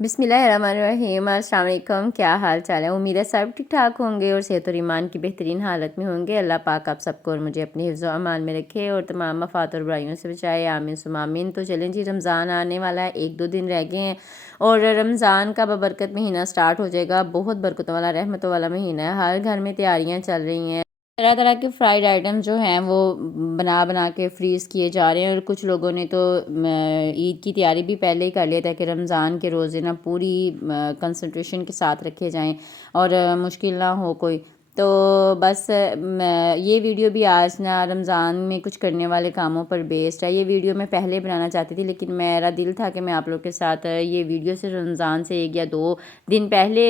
बिस्मिल्लाहिर्रहमानिर्रहीम। अस्सलाम वालेकुम। क्या हाल चाल है? उम्मीद है सब ठीक ठाक होंगे और सेहत और ईमान की बेहतरीन हालत में होंगे। अल्लाह पाक आप सबको और मुझे अपने हिफ्ज़ व अमान में रखे और तमाम मफ़ात और बुराइयों से बचाए, आमीन सुम्मा आमीन। तो चलें जी, रमज़ान आने वाला है, 1-2 दिन रह गए हैं और रमज़ान का बबरकत महीना स्टार्ट हो जाएगा। बहुत बरकतों वाला, रहमतों वाला महीना है। हर घर में तैयारियाँ चल रही हैं, तरह तरह के फ्राइड आइटम जो हैं वो बना बना के फ्रीज़ किए जा रहे हैं। और कुछ लोगों ने तो ईद की तैयारी भी पहले ही कर लिया था कि रमज़ान के रोज़े ना पूरी कंसंट्रेशन के साथ रखे जाएं और मुश्किल ना हो कोई। तो बस ये वीडियो भी आज ना रमज़ान में कुछ करने वाले कामों पर बेस्ड है। ये वीडियो मैं पहले बनाना चाहती थी, लेकिन मेरा दिल था कि मैं आप लोग के साथ ये वीडियो से रमज़ान से 1 या 2 दिन पहले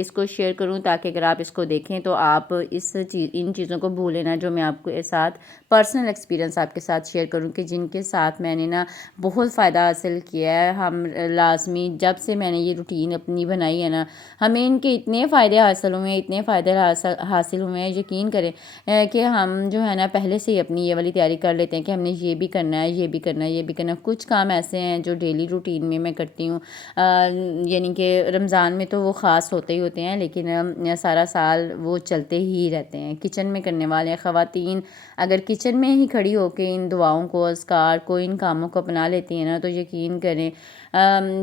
इसको शेयर करूं, ताकि अगर आप इसको देखें तो आप इन चीज़ों को भूलें ना, जो मैं आपके साथ पर्सनल एक्सपीरियंस आपके साथ शेयर करूं कि जिनके साथ मैंने ना बहुत फ़ायदा हासिल किया है। हम लाजमी जब से मैंने ये रूटीन अपनी बनाई है ना, हमें इनके इतने फ़ायदे हासिल हुए हैं, इतने फ़ायदे हासिल हुए हैं, यकीन करें कि हम जो है ना पहले से ही अपनी ये वाली तैयारी कर लेते हैं कि हमने ये भी करना है, ये भी करना है, ये भी करना है। कुछ काम ऐसे हैं जो डेली रूटीन में मैं करती हूँ, यानी कि रमज़ान में तो वो ख़ास होते ही होते हैं, लेकिन सारा साल वो चलते ही रहते हैं। किचन में करने वाले ख़वातीन अगर किचन में ही खड़ी होकर इन दुआओं को, अस्कार को, इन कामों को अपना लेती हैं ना, तो यकीन करें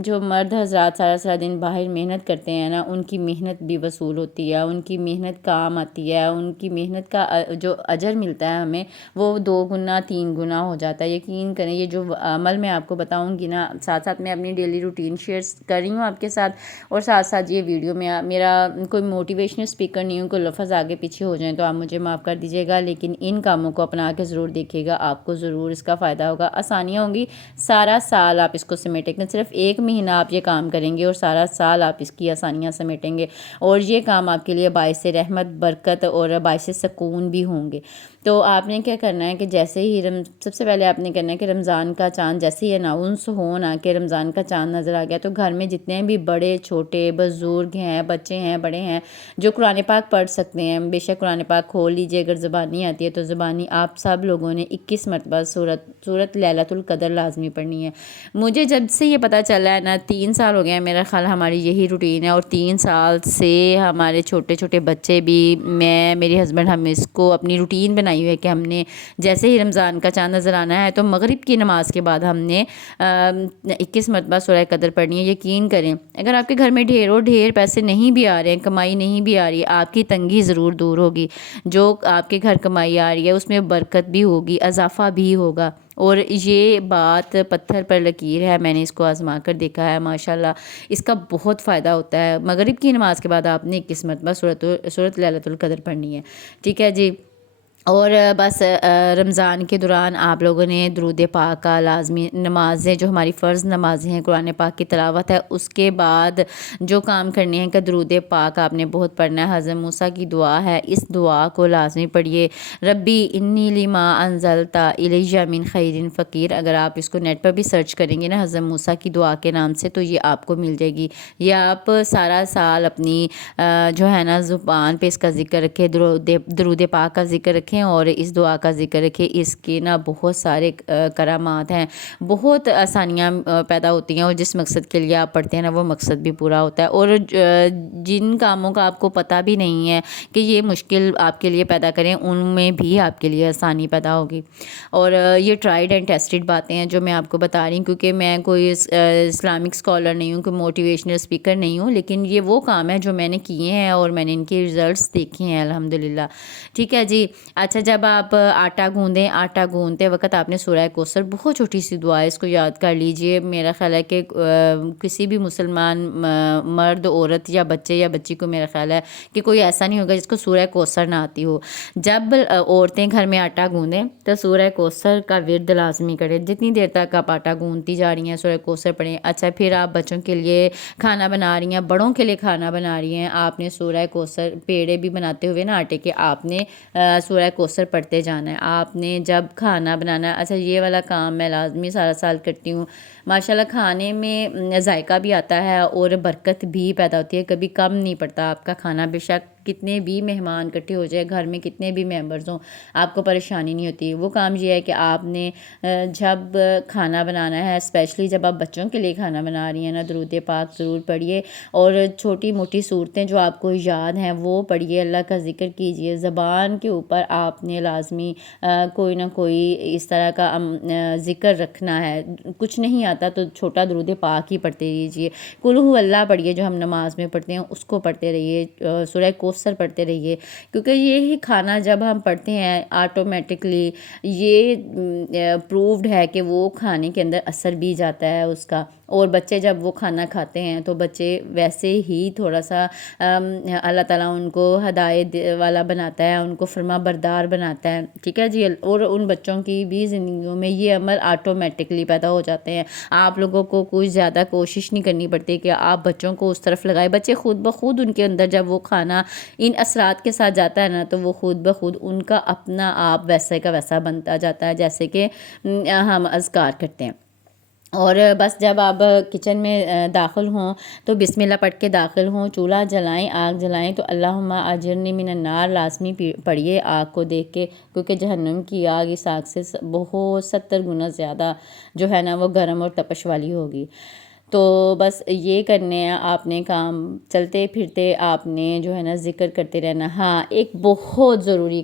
जो मर्द हज़रात सारा सारा दिन बाहर मेहनत करते हैं ना, उनकी मेहनत भी वसूल होती है, उनकी मेहनत काम आती है, उनकी मेहनत का जो अजर मिलता है हमें, वो 2 गुना 3 गुना हो जाता है। यकीन करें, ये जो अमल मैं आपको बताऊंगी ना, साथ साथ मैं अपनी डेली रूटीन शेयर कर रही हूँ आपके साथ, और साथ साथ ये वीडियो में मेरा कोई मोटिवेशनल स्पीकर नहीं हूँ, कोई लफ्ज़ आगे पीछे हो जाएँ तो आप मुझे माफ़ कर दीजिएगा, लेकिन इन कामों को अपना के ज़रूर देखिएगा, आपको ज़रूर इसका फ़ायदा होगा, आसानियाँ होंगी। सारा साल आप इसको समेटेंगे, सिर्फ 1 महीना आप ये काम करेंगे और सारा साल आप इसकी आसानियाँ समेटेंगे, और ये काम आपके लिए बाइस रहमत, बरकत और बाइस सुकून भी होंगे। तो आपने क्या करना है कि जैसे ही सबसे पहले आपने करना है कि रमज़ान का चाँद जैसे ही अनाउंस हो ना कि रमज़ान का चाँद नज़र आ गया, तो घर में जितने भी बड़े छोटे बुज़ुर्ग हैं, बच्चे हैं, बड़े हैं, जो कुरान पाक पढ़ सकते हैं, बेशक कुरान पाक खोल लीजिए। अगर ज़बानी आती है तो ज़बानी आप सब लोगों ने 21 मरतबा सूरत लैलतुल क़द्र लाजमी पढ़नी है। मुझे जब से ये पता चला है ना, 3 साल हो गए हैं मेरा ख़्याल, हमारी यही रूटीन है, और 3 साल से हमारे छोटे छोटे बच्चे भी, मैं, मेरे हस्बैंड, हम इसको अपनी रूटीन बनाई हुई है कि हमने जैसे ही रमज़ान का चाँद नज़र आना है तो मगरिब की नमाज़ के बाद हमने 21 मरतबा सूरह क़द्र पढ़नी है। यकीन करें, अगर आपके घर में ढेरों ढेर पैसे नहीं भी आ रहे हैं, कमाई नहीं भी आ रही, आपकी तंगी ज़रूर दूर होगी। जो आपके घर कमाई आ रही है उसमें बरकत भी होगी, इजाफ़ा भी होगा। और ये बात पत्थर पर लकीर है, मैंने इसको आज़मा कर देखा है, माशाल्लाह इसका बहुत फ़ायदा होता है। मगरिब की नमाज़ के बाद आपने 21 मरतबा सूरत लैलतुल क़द्र पढ़नी है, ठीक है जी। और बस रमज़ान के दौरान आप लोगों ने दुरूद पाक का लाज़मी, नमाज़ें जो हमारी फ़र्ज़ नमाज़ें हैं, कुरान पाक की तिलावत है, उसके बाद जो काम करने हैं कि दुरूद पाक आपने बहुत पढ़ना है। हज़रत मूसा की दुआ है, इस दुआ को लाज़मी पढ़िए। रब्बी इन्नी लिमा अंज़लता इलैया मिन खैरिन फ़कीर। अगर आप इसको नेट पर भी सर्च करेंगे ना हज़रत मूसा की दुआ के नाम से, तो ये आपको मिल जाएगी। ये आप सारा साल अपनी जो है ना ज़ुबान पे इसका ज़िक्र रखें, दुरूद पाक का ज़िक्र रखें और इस दुआ का ज़िक्र रखें। इसके ना बहुत सारे करामात हैं, बहुत आसानियाँ पैदा होती हैं, और जिस मकसद के लिए आप पढ़ते हैं ना, वो मकसद भी पूरा होता है। और जिन कामों का आपको पता भी नहीं है कि ये मुश्किल आपके लिए पैदा करें, उनमें भी आपके लिए आसानी पैदा होगी। और ये ट्राइड एंड टेस्टेड बातें हैं जो मैं आपको बता रही हूँ, क्योंकि मैं कोई इस्लामिक स्कॉलर नहीं हूँ, कोई मोटिवेशनल स्पीकर नहीं हूँ, लेकिन ये वो काम है जो मैंने किए हैं और मैंने इनके रिज़ल्ट्स देखे हैं अल्हम्दुलिल्लाह, ठीक है जी। अच्छा, जब आप आटा गूँधें, आटा गूँधते वक़्त आपने सूरह कौसर, बहुत छोटी सी दुआ है, इसको याद कर लीजिए। मेरा ख़्याल है कि किसी भी मुसलमान मर्द, औरत या बच्चे या बच्ची को मेरा ख़्याल है कि कोई ऐसा नहीं होगा जिसको सूरह कौसर ना आती हो। जब औरतें घर में आटा गूँधें तो सूरह कौसर का विर्द लाजमी करें। जितनी देर तक आप आटा गूँधती जा रही हैं, सूरह कौसर पढ़ें। अच्छा, फिर आप बच्चों के लिए खाना बना रही हैं, बड़ों के लिए खाना बना रही हैं, आपने सूरह कौसर, पेड़े भी बनाते हुए ना आटे के, आपने सूरह कौसर पढ़ते जाना है। आपने जब खाना बनाना, अच्छा ये वाला काम मैं लाजमी सारा साल करती हूँ, ماشاءاللہ کھانے میں ذائقہ بھی آتا ہے اور برکت بھی پیدا ہوتی ہے، کبھی کم نہیں پڑتا آپ کا کھانا، بے شک کتنے بھی مہمان اکٹھے ہو جائے، گھر میں کتنے بھی ممبرز ہوں، آپ کو پریشانی نہیں ہوتی۔ وہ کام یہ ہے کہ آپ نے جب کھانا بنانا ہے، اسپیشلی جب آپ بچوں کے لیے کھانا بنا رہی ہیں نا، درود پاک ضرور پڑھیے، اور چھوٹی موٹی صورتیں جو آپ کو یاد ہیں وہ پڑھیے، اللہ کا ذکر کیجیے۔ زبان کے اوپر آپ نے لازمی کوئی نہ کوئی اس طرح کا ذکر رکھنا ہے، کچھ نہیں آتا تو چھوٹا درود پاک ہی پڑھتے رہیے، قل ہو اللہ پڑھیے جو ہم نماز میں پڑھتے ہیں، اس کو پڑھتے رہیے، سورہ کوثر پڑھتے رہیے، کیونکہ یہی کھانا جب ہم پڑھتے ہیں آٹومیٹکلی یہ پرووڈ ہے کہ وہ کھانے کے اندر اثر بھی جاتا ہے اس کا، اور بچے جب وہ کھانا کھاتے ہیں تو بچے ویسے ہی تھوڑا سا اللہ تعالیٰ ان کو ہدایت والا بناتا ہے، ان کو فرما بردار بناتا ہے، ٹھیک ہے جی، اور ان بچوں کی بھی زندگیوں میں یہ عمل آٹومیٹکلی پیدا ہو جاتے ہیں۔ آپ لوگوں کو کوئی زیادہ کوشش نہیں کرنی پڑتی کہ آپ بچوں کو اس طرف لگائیں، بچے خود بخود ان کے اندر جب وہ کھانا ان اثرات کے ساتھ جاتا ہے نا تو وہ خود بخود ان کا اپنا آپ ویسے کا ویسا بنتا جاتا ہے، جیسے کہ ہم اذکار کرتے ہیں۔ اور بس جب آپ کچن میں داخل ہوں تو بسم اللہ پڑھ کے داخل ہوں، چولہا جلائیں، آگ جلائیں تو اللہم اجرنی من النار لازمی پڑھیے آگ کو دیکھ کے، کیونکہ جہنم کی آگ اس آگ سے بہت 70 گنا زیادہ جو ہے نا وہ گرم اور تپش والی ہوگی۔ تو بس یہ کرنے ہیں آپ نے کام، چلتے پھرتے آپ نے جو ہے نا ذکر کرتے رہنا۔ ہاں ایک بہت ضروری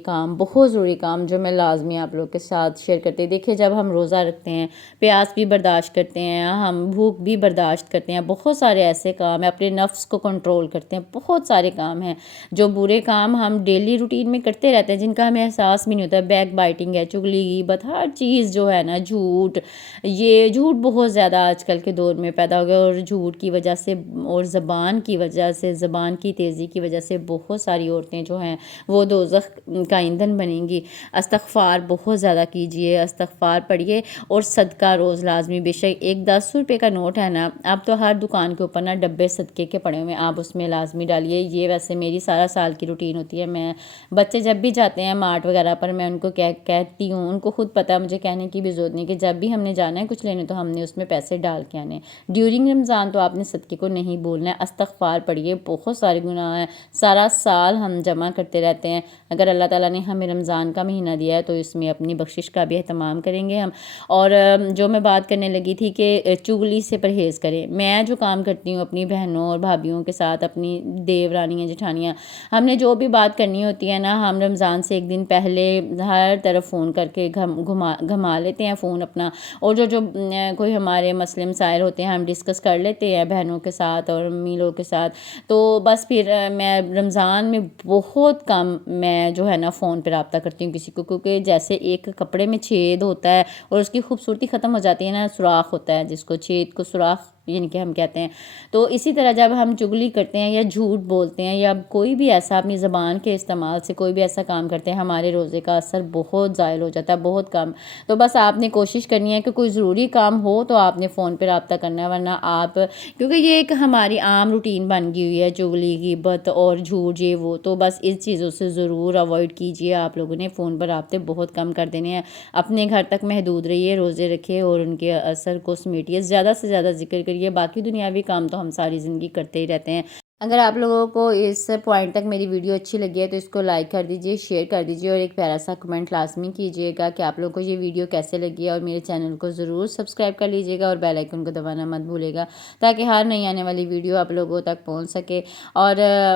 کام جو میں لازمی آپ لوگ کے ساتھ شیئر کرتے ہیں، دیکھیں جب ہم روزہ رکھتے ہیں، پیاس بھی برداشت کرتے ہیں، ہم بھوک بھی برداشت کرتے ہیں، بہت سارے ایسے کام ہیں، اپنے نفس کو کنٹرول کرتے ہیں، بہت سارے کام ہیں جو برے کام ہم ڈیلی روٹین میں کرتے رہتے ہیں جن کا ہمیں احساس بھی نہیں ہوتا ہے، بیک بائٹنگ ہے، چغلی غیبت، ہر چیز جو ہے نا، جھوٹ، یہ جھوٹ بہت زیادہ آج کل کے دور میں پیدا ہو گیا، اور جھوٹ کی وجہ سے اور زبان کی وجہ سے، زبان کی تیزی کی وجہ سے بہت ساری عورتیں جو ہیں وہ دوزخ کا ایندھن بنیں گی۔ استغفار بہت زیادہ کیجئے، استغفار پڑھیے، اور صدقہ روز لازمی، بے شک ایک 10 روپے کا نوٹ ہے نا، اب تو ہر دکان کے اوپر نا ڈبے صدقے کے پڑے ہوئے، آپ اس میں لازمی ڈالیے۔ یہ ویسے میری سارا سال کی روٹین ہوتی ہے، میں بچے جب بھی جاتے ہیں مارٹ وغیرہ پر میں ان کو کہتی ہوں، ان کو خود پتہ ہے، مجھے کہنے کی بھی ضرورت نہیں کہ جب بھی ہم نے جانا ہے کچھ لینے تو ہم نے اس میں پیسے ڈال کے آنے۔ ڈیورنگ رمضان تو آپ نے صدقے کو نہیں بولنا ہے، استغفار پڑھیے، بہت سارے گناہ ہیں، سارا سال ہم جمع کرتے رہتے ہیں، اگر اللہ تعالیٰ نے ہمیں رمضان کا مہینہ دیا ہے تو اس میں اپنی بخشش کا بھی اہتمام کریں گے ہم۔ اور جو میں بات کرنے لگی تھی کہ چغلی سے پرہیز کریں، میں جو کام کرتی ہوں اپنی بہنوں اور بھابھیوں کے ساتھ، اپنی دیورانیاں جٹھانیاں، ہم نے جو بھی بات کرنی ہوتی ہے نا، ہم رمضان سے ایک دن پہلے ہر طرف فون کر کے گھما لیتے ہیں فون اپنا، اور جو کوئی ہمارے مسئلے مسائل ہوتے ہیں ہم ڈسکس کر لیتے ہیں بہنوں کے ساتھ اور امی لوگوں کے ساتھ۔ تو بس پھر میں رمضان میں بہت کم میں جو ہے نا فون پہ رابطہ کرتی ہوں کسی کو، کیونکہ جیسے ایک کپڑے میں چھید ہوتا ہے اور اس کی خوبصورتی ختم ہو جاتی ہے نا، سوراخ ہوتا ہے جس کو، چھید کو سوراخ یعنی کہ ہم کہتے ہیں، تو اسی طرح جب ہم چغلی کرتے ہیں یا جھوٹ بولتے ہیں یا کوئی بھی ایسا اپنی زبان کے استعمال سے کوئی بھی ایسا کام کرتے ہیں، ہمارے روزے کا اثر بہت زائل ہو جاتا ہے، بہت کم۔ تو بس آپ نے کوشش کرنی ہے کہ کوئی ضروری کام ہو تو آپ نے فون پہ رابطہ کرنا ہے، ورنہ آپ، کیونکہ یہ ایک ہماری عام روٹین بن گئی ہوئی ہے، چغلی غیبت اور جھوٹ یہ وہ، تو بس اس چیزوں سے ضرور اوائڈ کیجئے، آپ لوگوں نے فون پر رابطے بہت کم کر دینے ہیں، اپنے گھر تک محدود رہیے، روزے رکھیے اور ان کے اثر کو سمیٹیے، زیادہ سے زیادہ ذکر کریے، باقی دنیاوی کام تو ہم ساری زندگی کرتے ہی رہتے ہیں۔ اگر آپ لوگوں کو اس پوائنٹ تک میری ویڈیو اچھی لگی ہے تو اس کو لائک کر دیجئے، شیئر کر دیجئے، اور ایک پیارا سا کمنٹ لازمی کیجئے گا کہ آپ لوگوں کو یہ ویڈیو کیسے لگی ہے، اور میرے چینل کو ضرور سبسکرائب کر لیجئے گا اور بیل آئیکن کو دبانا مت بھولے گا، تاکہ ہر نئی آنے والی ویڈیو آپ لوگوں تک پہنچ سکے، اور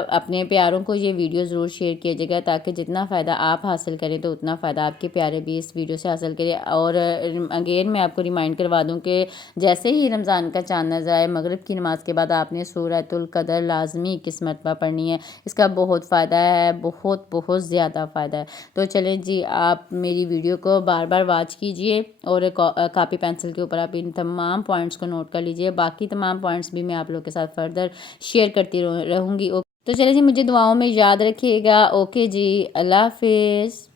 اپنے پیاروں کو یہ ویڈیو ضرور شیئر کیجئے گا، تاکہ جتنا فائدہ آپ حاصل کریں تو اتنا فائدہ آپ کے پیارے بھی اس ویڈیو سے حاصل کریں۔ اور اگین میں آپ کو ریمائنڈ کروا دوں کہ جیسے ہی رمضان کا چاند نظر آئے، مغرب کی نماز کے بعد آپ نے سورۃ القدر لازمی 21 مرتبہ پڑھنی ہے، اس کا بہت فائدہ ہے، بہت بہت زیادہ فائدہ ہے۔ تو چلیں جی، آپ میری ویڈیو کو بار بار واچ کیجئے، اور کاپی پینسل کے اوپر آپ ان تمام پوائنٹس کو نوٹ کر لیجئے، باقی تمام پوائنٹس بھی میں آپ لوگوں کے ساتھ فردر شیئر کرتی رہوں گی۔ تو چلیں جی، مجھے دعاؤں میں یاد رکھیے گا۔ اوکے جی، اللہ حافظ۔